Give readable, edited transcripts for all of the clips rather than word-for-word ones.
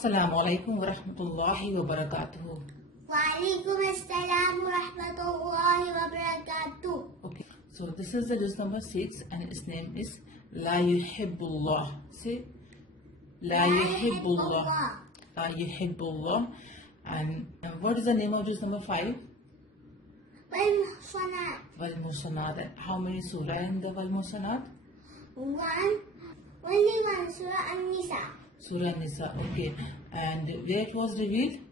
Assalamualaikum warahmatullahi wabarakatuh. Walaikum assalam wa rahmatullahi wa barakatuh. Okay, so this is the juz number 6 and its name is La Yuhibbullah. Say La Yuhibbullah. La Yuhibbullah. And what is the name of juz number 5? Wal Muhsanat. Wal Muhsanat. How many surah in the Wal Muhsanat? Only one Surah An-Nisa. Surah Nisa. Okay, and where it was revealed?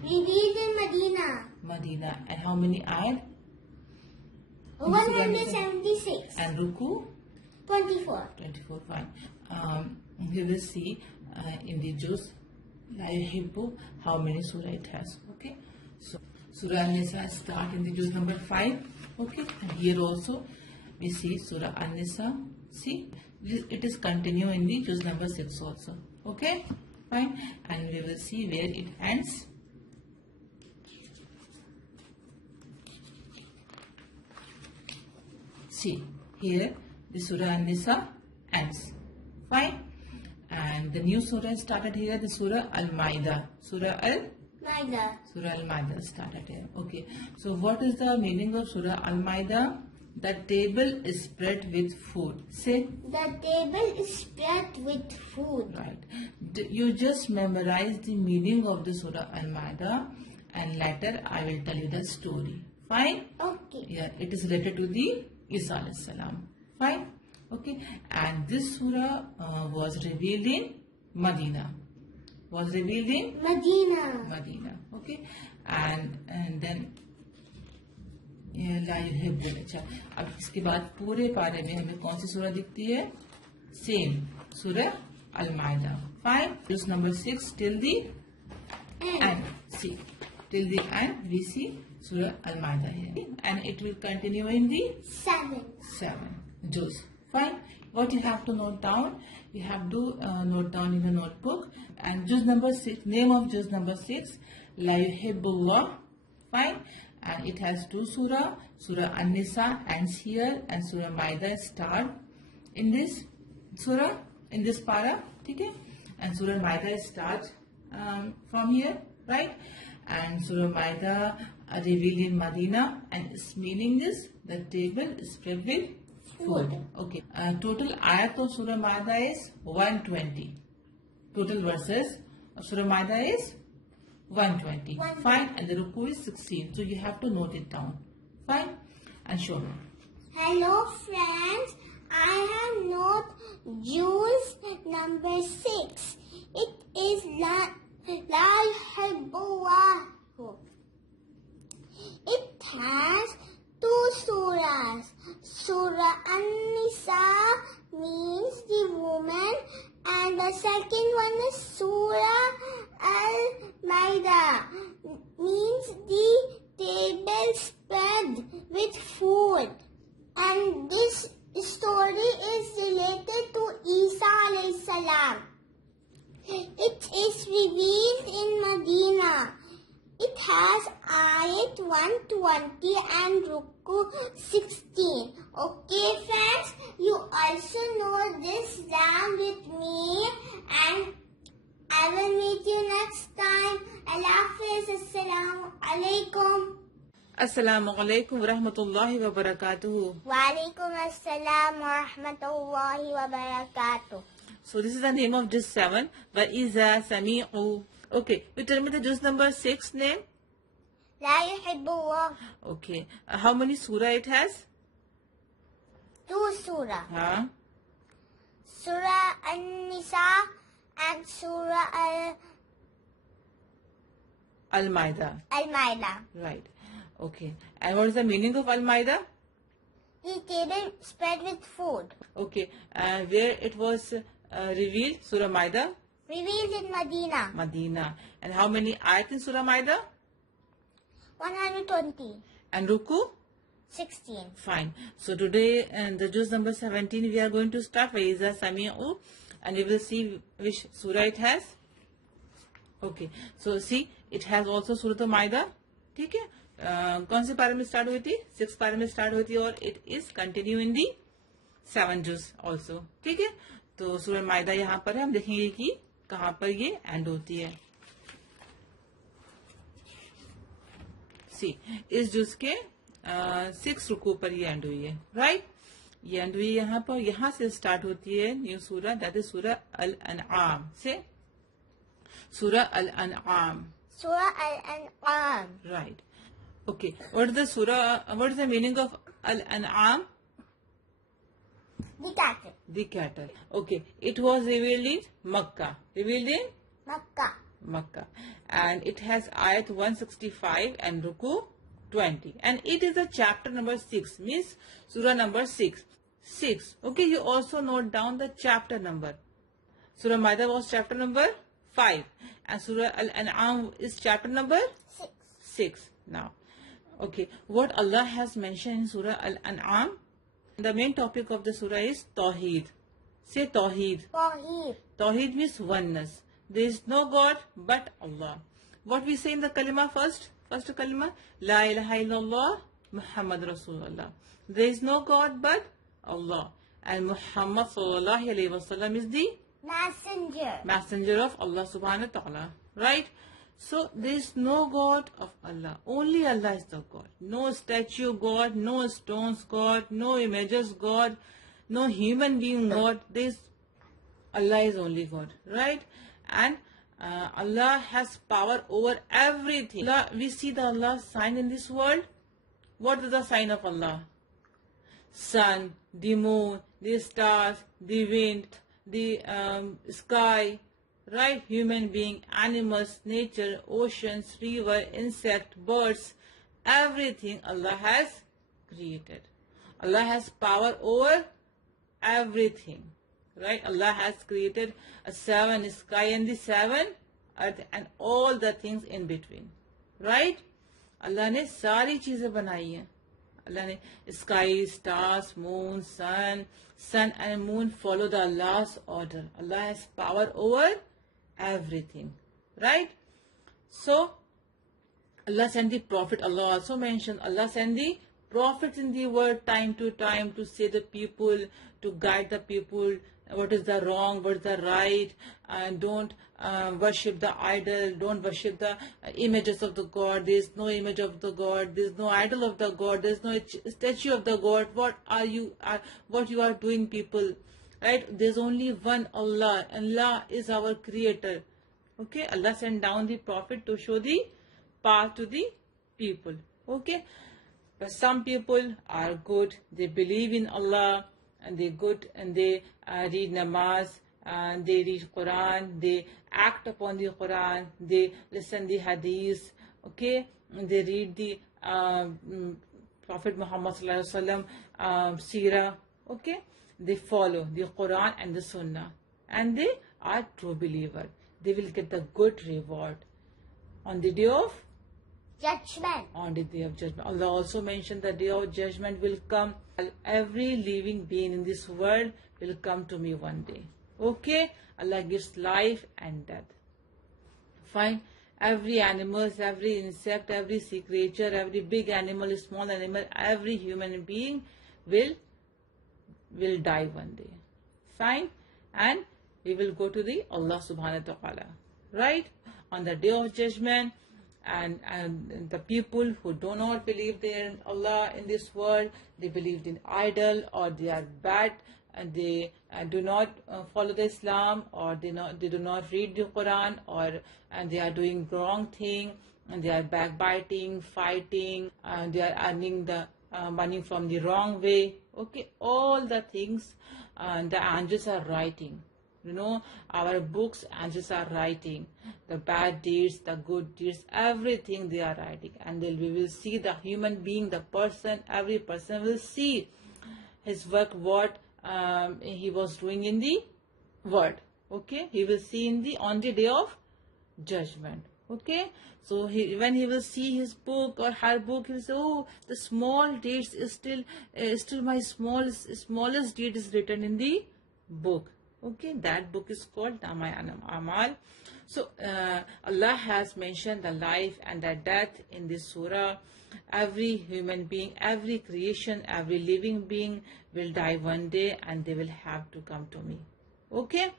Revealed in Medina. Medina. And how many ayat? 176. And Ruku? 24. 24, fine. We will see in the juz La Yuhibbu how many surah it has. Okay, so Surah An-Nisa start in the juz number 5. Okay, and here also we see Surah An-Nisa. See, it is continue in the juz number 6 also. Okay, fine, and we will see where it ends. See, here the Surah An-Nisa ends. Fine. And the new surah started here, the Surah Al-Ma'idah. Surah Al-Ma'idah started here. Okay. So what is the meaning of Surah Al-Ma'idah? The table is spread with food. Say. The table is spread with food. Right. You just memorize the meaning of the Surah Al-Ma'idah and later I will tell you the story. Fine? Okay. Yeah, it is related to the Isa alayhi salam. Fine? Okay. And this surah was revealed in Medina. Was revealed in Medina. Okay. And then ला युहिब्बु. अच्छा, अब इसके बाद पूरे पारे में हमें कौन सी सूरह दिखती है? सेम सूरह अल-माइदा. Fine. Verse number 6 till the end. See, till the end we see Surah Al-Ma'idah here, and it will continue in the 7 juz. Fine. What you have to note down? You have to note down in the notebook. And juz number 6, name of juz number 6, La Yuhibbullah. Fine. And it has 2 surah. Surah An-Nisa ends here, and Surah Ma'idah start in this surah, in this para. Okay? And Surah Ma'idah starts from here, right? And Surah Ma'idah revealed in Medina, and its meaning is the table is spread with food. Okay. Total ayat of Surah Ma'idah is 120. Total verses of Surah Ma'idah is 120. Fine. And the ruku is 16. So you have to note it down. Fine. And show me. Hello friends, I have note juz number 6. It is La Yuhibbullah. It has 2 surahs. Surah An-Nisa means the woman, and the second one is Surah Al-Ma'idah means the table spread with food. And this story is related to Isa alayhi salam. It is revealed in Medina. It has ayat 120 and ruku 16. Okay friends, you also know this down with me, and I will meet you next time. Allah Hafiz. Assalamu alaikum. Assalamu alaikum warahmatullahi wabarakatuh. Walaikum assalam wa rahmatullahi wa barakatuh. So this is the name of juz 7. وَإِذَا سَمِعُوا. Okay, you tell me the juz number 6 name. La Yuhibbullah. Okay, how many surah it has? 2 surah. Huh? Surah An-Nisa and Surah Al-Ma'idah. Right. Okay. And what is the meaning of Al-Ma'idah? The table spread with food. Okay. Where it was revealed? Surah Ma'idah? Revealed in Medina. And how many ayat in Surah Ma'idah? 120. And Ruku? 16. Fine. So today the juz number 17 we are going to start وَإِذَا سَمِعُوا, and we will see which surah it has. Okay. So see, it has also Surah Ma'idah. ठीक है? कौन से पारे में start हुई थी? 6 पारे में स्टार्ट हुई थी, और it is continue in the 7 juz also. ठीक है? तो सूरह माइदा यहाँ पर है, हम देखेंगे कि कहाँ पर ये एंड होती है. सी इस जुज के 6 रुकू पर ये एंड हुई है. राइट, ये एंड हुई यहाँ पर. यहाँ से स्टार्ट होती है न्यू सूरा, दैट इज सूरा अल अनआम. से सूरा अल अनआम. Surah Al-An'am. Right. Okay. What is the surah? What is the meaning of Al An'am? The cattle. The cattle. Okay. It was revealed in Makkah. Revealed in Makkah. Makkah. And it has ayat 165 and ruku 20. And it is the chapter number 6. Means surah number 6. 6. Okay. You also note down the chapter number. Surah Maida was chapter number 5. And Surah Al-An'am is chapter number 6. Now, okay, what Allah has mentioned in Surah Al-An'am, the main topic of the surah is Tawheed. Say Tawheed. Tawheed. Tawheed means oneness. There is no God but Allah. What we say in the kalima first? First kalima, La ilaha illallah Muhammad Rasulullah. There is no God but Allah. And Muhammad sallallahu alayhi wasallam is the messenger of Allah subhanahu wa ta'ala. Right? So there is no God of Allah. Only Allah is the God. No statue God, no stones God, no images God, no human being God. Allah is only God. Right? And Allah has power over everything. We see the Allah sign in this world. What is the sign of Allah? Sun, the moon, the stars, the wind, the sky, right? Human being, animals, nature, oceans, river, insect, birds, everything Allah has created. Allah has power over everything, right? Allah has created a 7 sky and the 7 earth and all the things in between, right? Allah ने सारी चीजें बनाई हैं. Allah ने sky, stars, moon, sun and moon follow the Allah's order. Allah has power over everything, right? So Allah sent the prophet. Allah also mentioned Allah sent the prophets in the world time to time to say the people, to guide the people, what is the wrong, what is the right, and don't worship the idol, don't worship the images of the God. There is no image of the God, there is no idol of the God, there is no statue of the God. What you are doing, people, right? There is only one Allah. Allah is our creator. Okay, Allah sent down the prophet to show the path to the people. Okay, but some people are good, they believe in Allah, and they good, and they read namaz, and they read Quran, they act upon the Quran, they listen the hadith, okay, and they read the Prophet Muhammad sallallahu alaihi wasallam seerah, okay, they follow the Quran and the Sunnah, and they are true believer. They will get the good reward on the day of judgment. On the day of judgment. Allah also mentioned the day of judgment will come. Every living being in this world will come to me one day. Okay? Allah gives life and death. Fine. Every animal, every insect, every sea creature, every big animal, small animal, every human being will die one day. Fine? And we will go to the Allah subhanahu wa ta'ala. Right? On the day of judgment. And the people who do not believe in Allah in this world, they believed in idol, or they are bad, and they do not follow the Islam, or they do not read the Quran, and they are doing wrong thing, and they are backbiting, fighting, and they are earning the money from the wrong way. Okay, all the things the angels are writing. You know, our books, angels are writing the bad deeds, the good deeds, everything they are writing. And then we will see the human being, the person, every person will see his work, what he was doing in the world. Okay, he will see on the day of judgment. Okay, so when he will see his book or her book, he will say, oh, the small deeds is still my smallest deed is written in the book. Okay, that book is called Nama Amal. So Allah has mentioned the life and the death in this surah. Every human being, every creation, every living being will die one day, and they will have to come to me. Okay,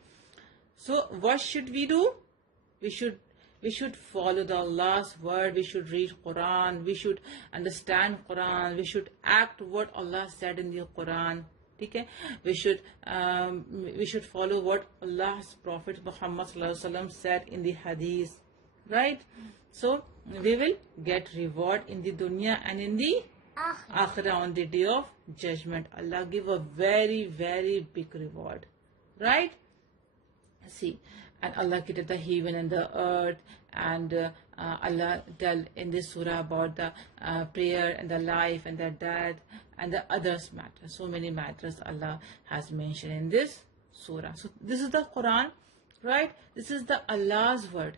So what should we do? We should follow the Allah's word. We should read Quran. We should understand Quran. We should act what Allah said in the Quran. Okay? We should follow what Allah's Prophet Muhammad sallallahu alaihi wasallam said in the Hadith. Right? So we will get reward in the dunya and in the akhirah on the day of judgment. Allah give a very, very big reward. Right? See, and Allah created the heaven and the earth, and Allah tell in this surah about the prayer and the life and the death and the others matters. So many matters Allah has mentioned in this surah. So this is the Quran, right? This is the Allah's word,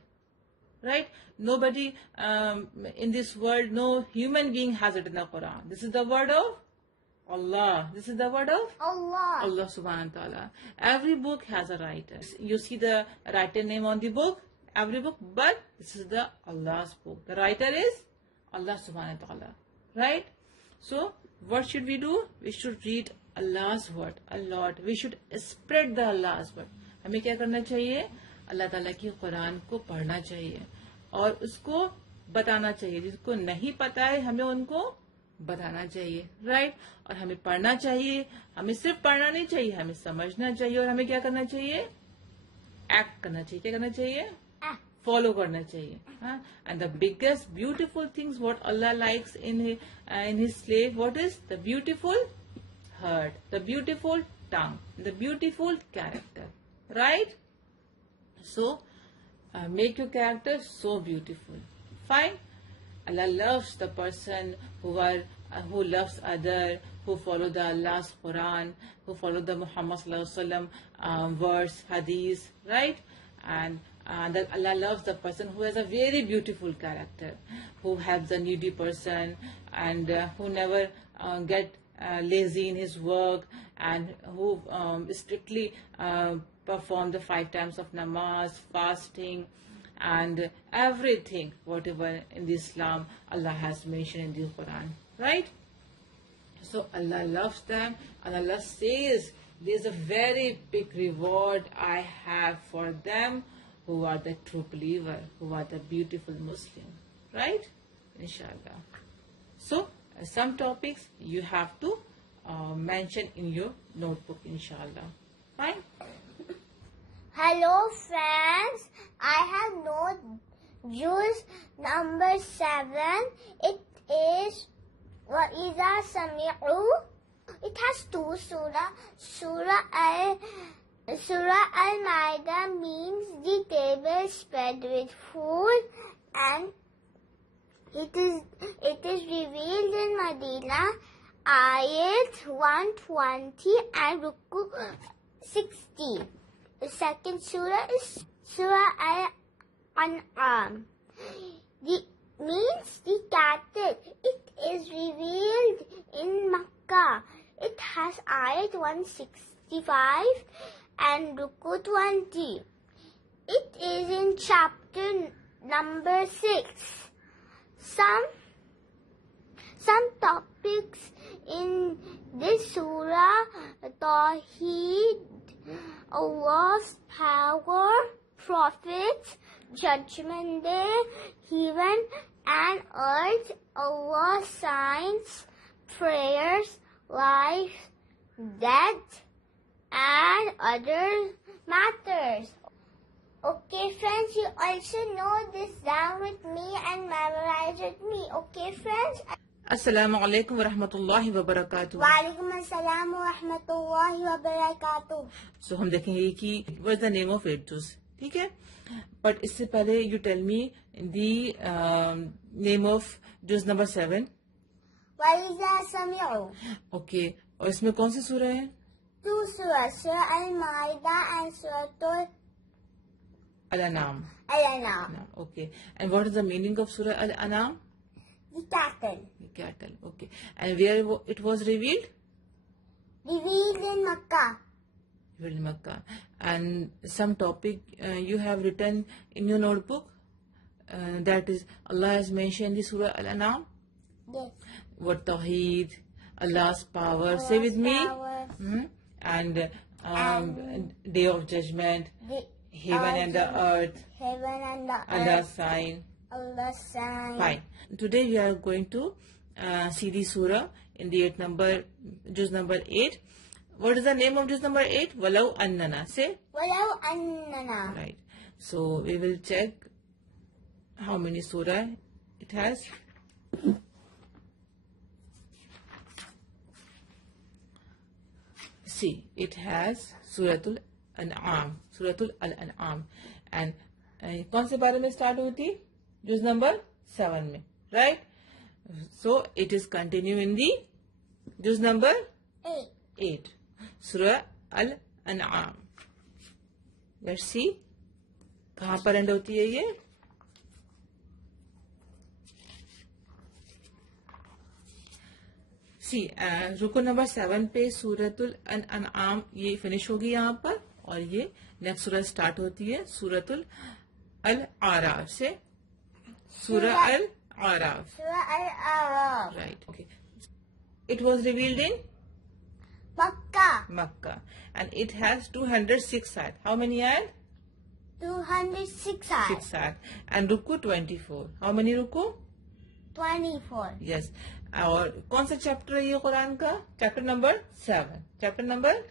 right? Nobody in this world, no human being has it in the Quran. This is the word of Allah. This is the word of Allah subhanahu wa ta'ala. Every book has a writer. You see the writer name on the book, every book, but this is the Allah's book. The writer is Allah subhanahu wa ta'ala. Right? So what should we do? We should read Allah's word a lot. We should spread the Allah's word. हमें क्या करना चाहिए? अल्लाह ताला की कुरान को पढ़ना चाहिए और उसको बताना चाहिए. जिसको नहीं पता है हमें उनको बताना चाहिए. राइट? और हमें पढ़ना चाहिए. हमें सिर्फ पढ़ना नहीं चाहिए, हमें समझना चाहिए. और हमें क्या करना चाहिए? एक्ट करना चाहिए. क्या करना चाहिए? फॉलो करना चाहिए. And the biggest beautiful things what Allah likes in his slave, what is the beautiful heart, the beautiful tongue, the beautiful character. Right? So make your character so beautiful. Fine? Allah loves the person who loves other, who follow the Allah's Quran, who follow the Muhammad sallallahu alaihi wasallam verse, hadith, right? And that Allah loves the person who has a very beautiful character, who helps the needy person, and who never get lazy in his work, and who strictly perform the 5 times of namaz, fasting, and everything whatever in the Islam Allah has mentioned in the Quran. Right? So Allah loves them, and Allah says there's a very big reward I have for them who are the true believer, who are the beautiful Muslim. Right? Inshallah. So some topics you have to mention in your notebook, inshallah. Fine? Hello friends, I have note juice number 7. It is وَإِذَا سَمِعُوا. It has 2 surah. Surah Al-Ma'idah means the table spread with food, and it is revealed in Medina, ayat 120 and ruku 60. The second surah is Surah Al-An'am. Means the cattle. It is revealed in Makkah. It has ayat 165 and ruku 20. It is in chapter number 6. Some topics in this surah: Tawheed, Allah's power, prophets, judgment day, heaven and earth, Allah's signs, prayers, life, death, and other matters. Okay friends, you also know this down with me and memorize with me. Okay friends? Assalamu alaikum wa rahmatullahi wa barakatuh. Wa alaikum assalam wa rahmatullahi wa barakatuh. So हम देखेंगे कि what's the name of it juice. ठीक है? But इससे पहले you tell me the name of juice number 7. وَإِذَا سَمِعُوا. Okay. और इसमें कौन सी सूरह है? 2 surah, Surah Al-Ma'idah and Surah Al-An'am. Al-An'am. Okay. And what is the meaning of Surah Al-An'am? The cattle. The cattle. Okay. And where it was revealed? Revealed in Makkah. Revealed in Makkah. And some topic you have written in your notebook? That is, Allah has mentioned the Surah Al-An'am? Yes. What Tawheed, Allah's power. Say with me. Power. And Day of Judgment, Heaven and the earth. Heaven and the Allah's sign. Allah's sign. Fine. Today we are going to see the surah in the juz number 8. What is the name of juz number 8? Walau annana. Say. Walau annana. Right. So we will check how many surah it has. See, it has Suratul An'am. Suratul Al-An'am. And कौन से बारे में start हुई थी? Juz number 7 में. Right? So it is continue in the juz number 8. Surah Al-An'am. Let's see. कहाँ पर end होती है ये? See, रुको नंबर 7 पे सूरतुल अनआम ये फिनिश होगी यहाँ पर और ये नेक्स्ट सूरह स्टार्ट होती है सूरतुल अल आराफ से. Surah Al Araf. Right. Okay. It was revealed in Makkah and it has 206 ayat. How many ayat? 206 6 ayat. And ruku 24. How many ruku? 24. Yes. और कौन सा चैप्टर है ये कुरान का? Chapter number 7. Chapter number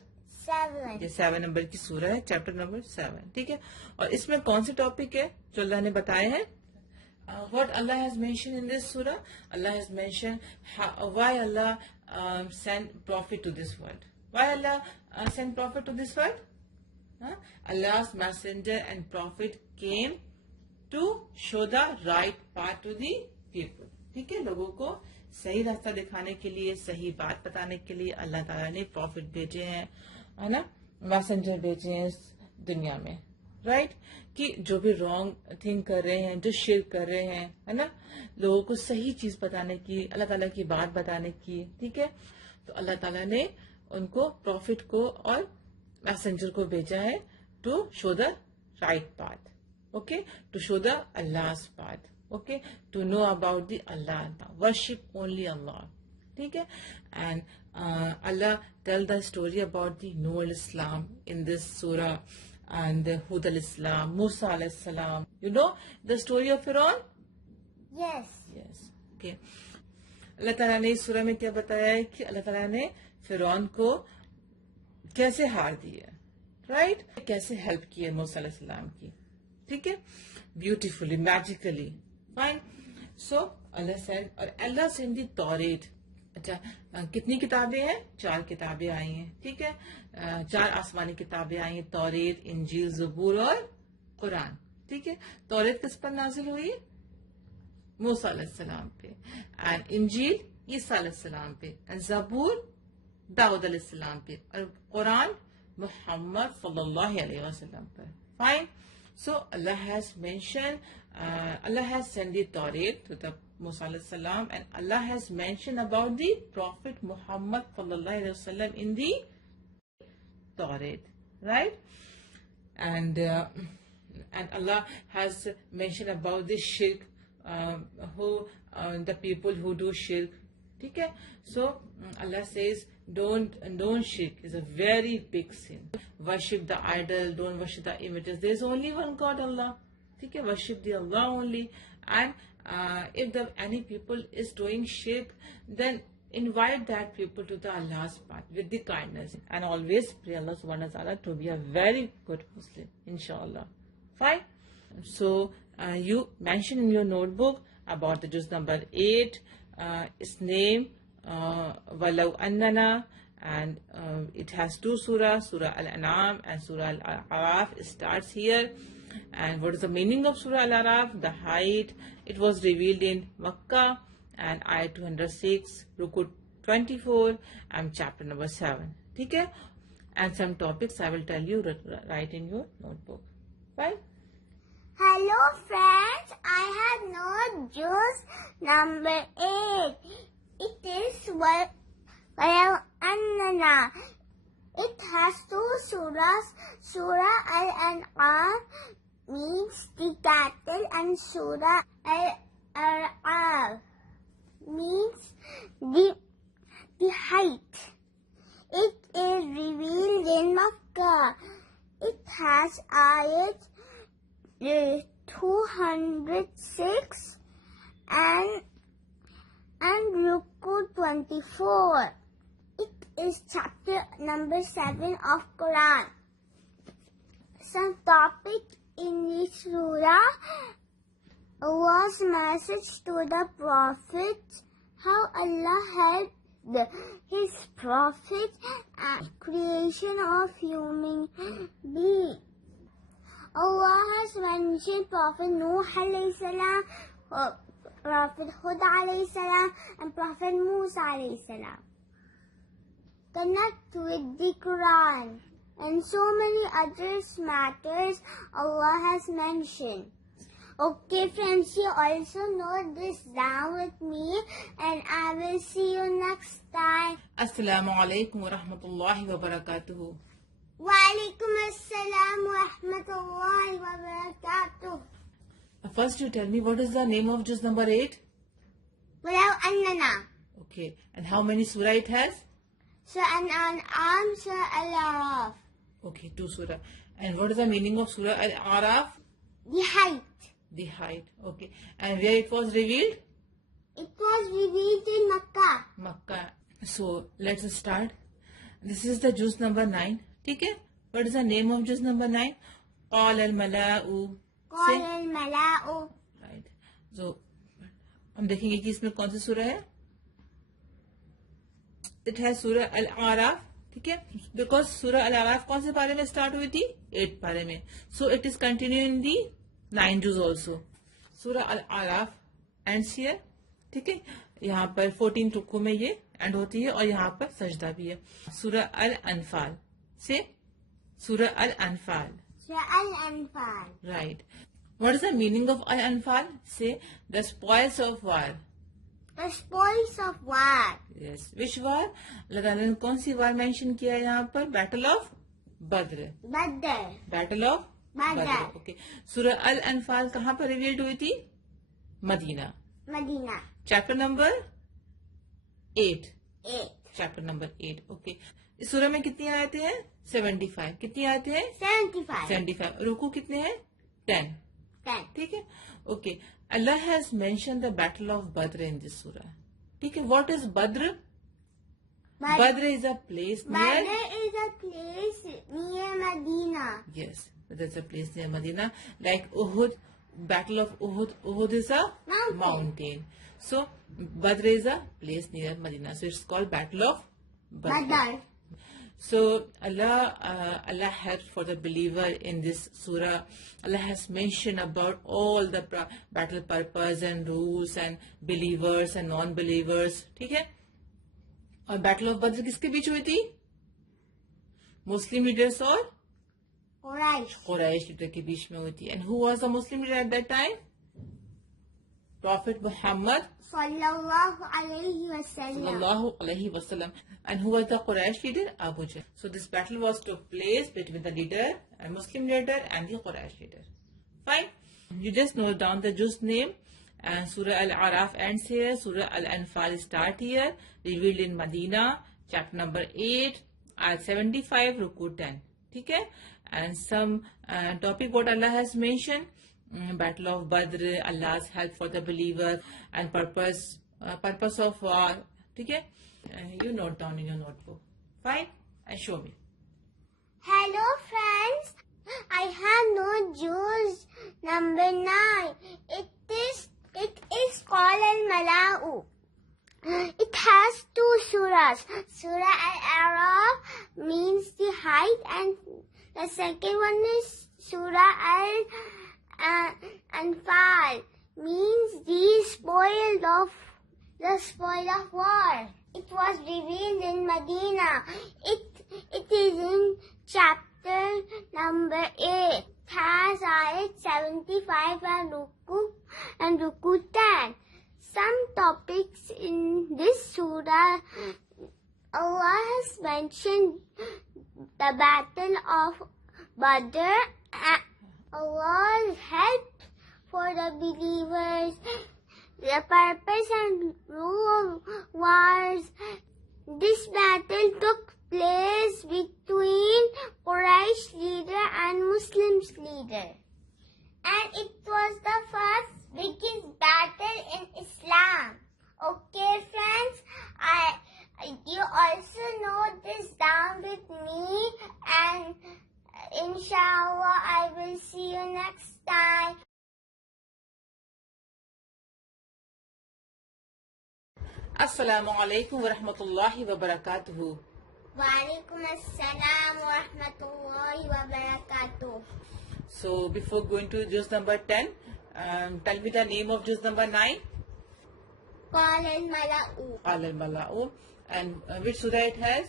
7. ये 7 नंबर की सूरह है. Chapter number 7. ठीक है. और इसमें कौन से टॉपिक है जो अल्लाह ने बताए हैं? What Allah has mentioned in this surah? Allah has mentioned why Allah sent prophet to this world. Why Allah sent prophet to this world? Allah's messenger and prophet came to show the right path to the people. ठीक है. लोगों को सही रास्ता दिखाने के लिए, सही बात बताने के लिए अल्लाह ताला ने प्रॉफिट भेजे हैं, है ना, मैसेंजर भेजे हैं इस दुनिया में. राइट. कि जो भी रॉन्ग थिंग कर रहे हैं, जो शिर्क कर रहे हैं, है ना, लोगों को सही चीज बताने की, अल्लाह ताला की बात बताने की. ठीक है. तो अल्लाह ताला ने उनको प्रॉफिट को और मैसेंजर को भेजा है to show the right path. Okay. To show the Allah's path. Okay, to know about the Allah, worship only Allah. ठीक है. And Allah tell the story about the Noor Islam in this surah and the Hud al-Islam, Musa alayhi salam. You know the story of Fir'aun? Yes. Yes. Okay. अल्लाह ताला ने इस सूरह में क्या बताया है कि अल्लाह ताला ने फिरौन को कैसे हार दिया. राइट. कैसे हेल्प की है मूसा अलैहि सलाम की. ठीक है. Beautifully, magically. Fine. So Allah said, और Allah sent the Tawrat. अच्छा, कितनी किताबें हैं? 4 किताबें आई हैं. ठीक है. 4 आसमानी किताबें आई हैं. तौरेत, इंजील, ज़बूर और कुरान. ठीक है. तौरेत किस पर नाजिल हुई? मूसा अलैहिस्सलाम पे. एंड इंजील ईसा अलैहिस्सलाम पे. एंड ज़बूर दाऊद अलैहिस्सलाम पे. और कुरान मुहम्मद सल्लल्लाहु अलैहि वसल्लम पर. Fine. So Allah has mentioned, Allah has sent the Tawrat to the Musa alayhi salam, and Allah has mentioned about the Prophet Muhammad sallallahu alaihi wasallam in the Tawrat, right? And Allah has mentioned about the shirk, the people who do shirk. ठीक है. So Allah says don't shirk is a very big sin. Worship the idol, don't worship the images. There is only one God, Allah. ठीक है. Worship the Allah only. And if any people is doing shirk, then invite that people to the Allah's path with the kindness, and always pray Allah subhanahu wa ta'ala to be a very good Muslim, inshallah. Fine. So you mention in your notebook about the juz number 8, its name, Walau Annana, and it has 2 surah, Surah Al-An'am and Surah Al-Araf. It starts here. And what is the meaning of Surah Al-Araf? The height. It was revealed in Makkah, and ayat 206, Ruku 24, and chapter number 7. ठीक है. And some topics I will tell you, write in your notebook. Fine. Hello friends, I have no juice number 8. It is Walau Annana. It has 2 surahs. Surah Al-An'am means the cattle, and Surah Al-Araf means the height. It is revealed in Makkah. It has ayat 206 and ruku 24. It is chapter number 7 of Quran. Some topic in this surah: Allah's message to the Prophet, how Allah helped His Prophet and creation of human being. Allah has mentioned Prophet Nuh alayhi salam, Prophet Hud alayhi salam, and Prophet Musa alayhi salam. Connect with the Quran and so many other matters Allah has mentioned. Okay friends, you also note this down with me, and I will see you next time. Assalamu alaikum wa rahmatullahi wa barakatuhu. Wa alaikum assalam wa rahmatullahi wa barakatuh. First you tell me, what is the name of juz number 8? Walau annana. Okay, and how many surah it has? Surah Al-An'am, Surah Al-Araf. Okay, 2 surah. And what is the meaning of Surah Al-Araf? The height. The height. Okay. And where it was revealed? It was revealed in Makkah. Makkah. So let's start. This is the juz number 9. Okay. What is the name of juz number 9? Qal al-mala'u. Qal al-mala'u. Right. So हम देखेंगे कि इसमें कौन सी सूरह है. It has Surah Al-Araf. ठीक है. Because Surah Al-Araf कौन से पारे में स्टार्ट हुई थी? 8 पारे में. So it is continuing the 9 juz also. Surah Al-Araf ends here. ठीक है. यहाँ पर 14 रुकू में ये एंड होती है और यहाँ पर सजदा भी है. Surah Al-Anfal से Surah Al-Anfal. Surah Al-Anfal. Right. What is the meaning of Al-Anfal? Say the spoils of war. The spoils of war. Yes. Which war? Allah Ta'ala ने कौन सी war mention किया है यहाँ पर? Battle of Badr. Badr. Battle of Badr. Okay. Surah Al-Anfal कहाँ पर revealed हुई थी? Medina. Medina. Chapter number 8. 8. Chapter number 8. Okay. इस सूरह में कितनी आयतें हैं? 75. कितनी आयतें हैं? 75. 75. रुकू कितने हैं? 10. 10. ठीक है. Okay. Allah has mentioned the Battle of Badr in this surah. ठीक है. What is Badr? Badr is a place near. Badr is a place near Medina. Yes, there's a place near Medina. Like Uhud, Battle of Uhud. Uhud is a mountain. So Badr is a place near Medina. So it's called Battle of Badr. Badr. So Allah helps for the believer in this surah. Allah has mentioned about all the battle purpose and rules and believers and non-believers. ठीक है. और battle of Badr किसके बीच हुई थी? मुस्लिम leaders और Quraish leader के बीच में हुई थी. And who was the Muslim leader at that time? Profit Muhammad Sallallahu alayhi wasallam. And who was the Quraysh leader? Abu Jahl. So this battle was took place between the leader, a Muslim leader, and the Quraysh leader. Fine. You just note down the juz name. And Surah Al-Araf ends here. Surah Al-Anfal start here. Revealed in Medina. Chapter number 8. Ayat 75. Ruku 10. Okay? And some topic what Allah has mentioned. Battle of Badr, Allah's help for the believer, and purpose of war. Okay? You note down in your notebook. Fine? And show me. Hello friends. I have no juz number 9. It is called Al-Mala'u. It has 2 surahs. Surah Al-Araf means the height, and the second one is Surah Al-Anfal means the spoil of war. It was revealed in Medina. It is in chapter number 8. It has ayat 75 and ruku 10. Some topics in this surah, Allah has mentioned the battle of Badr. Allah's help for the believers, the purpose and rule of wars. This battle took place between Quraysh leader leader. And it was the first biggest battle in Islam. Okay, friends, you also note this down with me, and inshallah I will see you next time. Assalamu alaikum wa rahmatullahi wa barakatuhu. Wa alaikum assalam wa rahmatullahi wa barakatuh. So before going to juz number 10, tell me the name of juz number 9. Qala al-mala'u. Qala al-mala'u. And which surah it has?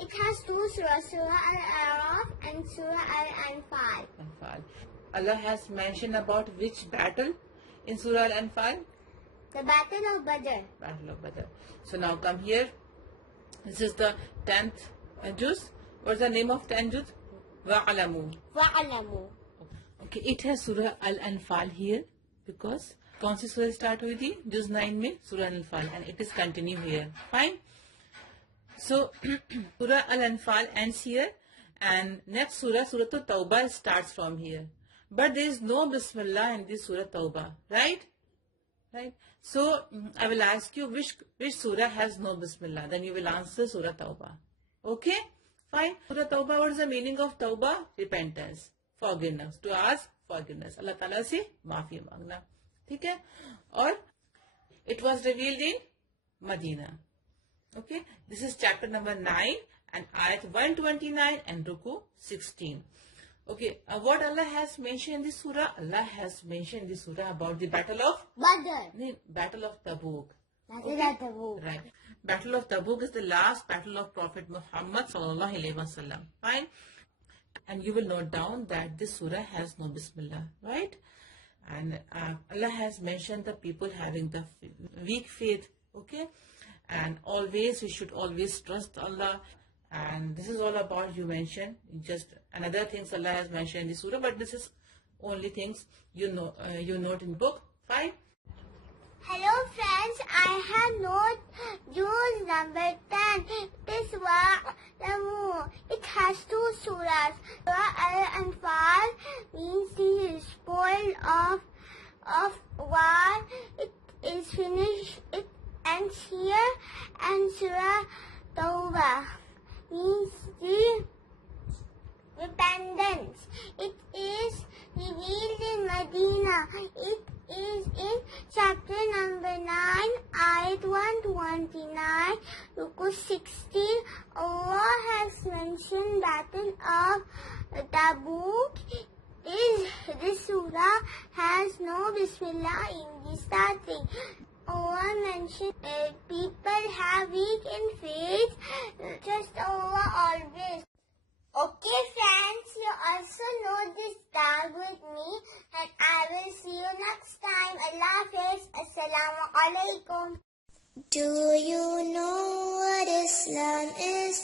It has two surahs, Surah Al-A'raf and Surah Al-Anfal. Anfal. Allah has mentioned about which battle in Surah Al-Anfal? The Battle of Badr. Battle of Badr. So now come here. This is the 10th juz. What's the name of 10th juz? Wa'alamu. Wa'alamu. Okay, it has Surah Al-Anfal here because कौन सी सूरह start हुई थी जुज 9 में सूरह अल-अनफाल and it is continue here. Fine. So Surah Al-Anfal ends here and next surah, Surah At-Tawbah, starts from here. But there is no Bismillah in this Surah Tawbah, right? Right. So I will ask you which surah has no Bismillah. Then you will answer Surah Tawbah. Okay? Fine. Surah Tawbah, what is the meaning of Tawbah? Repentance. Forgiveness. To ask forgiveness. Allah Ta'ala से माफी मांगना. ठीक है? और it was revealed in Medina. Okay? This is chapter number 9 and ayat 129 and ruku 16. Okay, what Allah has mentioned in this surah? Allah has mentioned in this surah about the battle of Badr. Battle of Tabuk. Battle of Tabuk. Right. Battle of Tabuk is the last battle of Prophet Muhammad sallallahu alaihi wasallam. Fine. And you will note down that this surah has no Bismillah, right? And Allah has mentioned the people having the weak faith, okay? And always, we should always trust Allah. And this is all about you mentioned. Just another things Allah has mentioned in the surah, but this is only things you know, you note in book. Fine. Hello friends, I have note juz number 10. It is Wa'alamu. It has two surahs. Surah Al-Anfal means the spoil of war. It is finished. It ends here. And Surah Tawbah means the repentance. It is revealed in Medina. It is in chapter number 9, ayat 129, ruku 16. Allah has mentioned Battle of Tabuk. This surah has no Bismillah in the starting. Allah mentioned people have weak in faith. Trust Allah always. Okay friends, you also know this down with me, and I will see you next time. Allah Hafiz. Assalamu alaikum. Do you know what Islam is?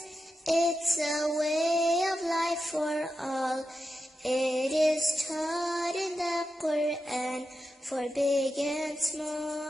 It's a way of life for all. It is taught in the Qur'an for big and small.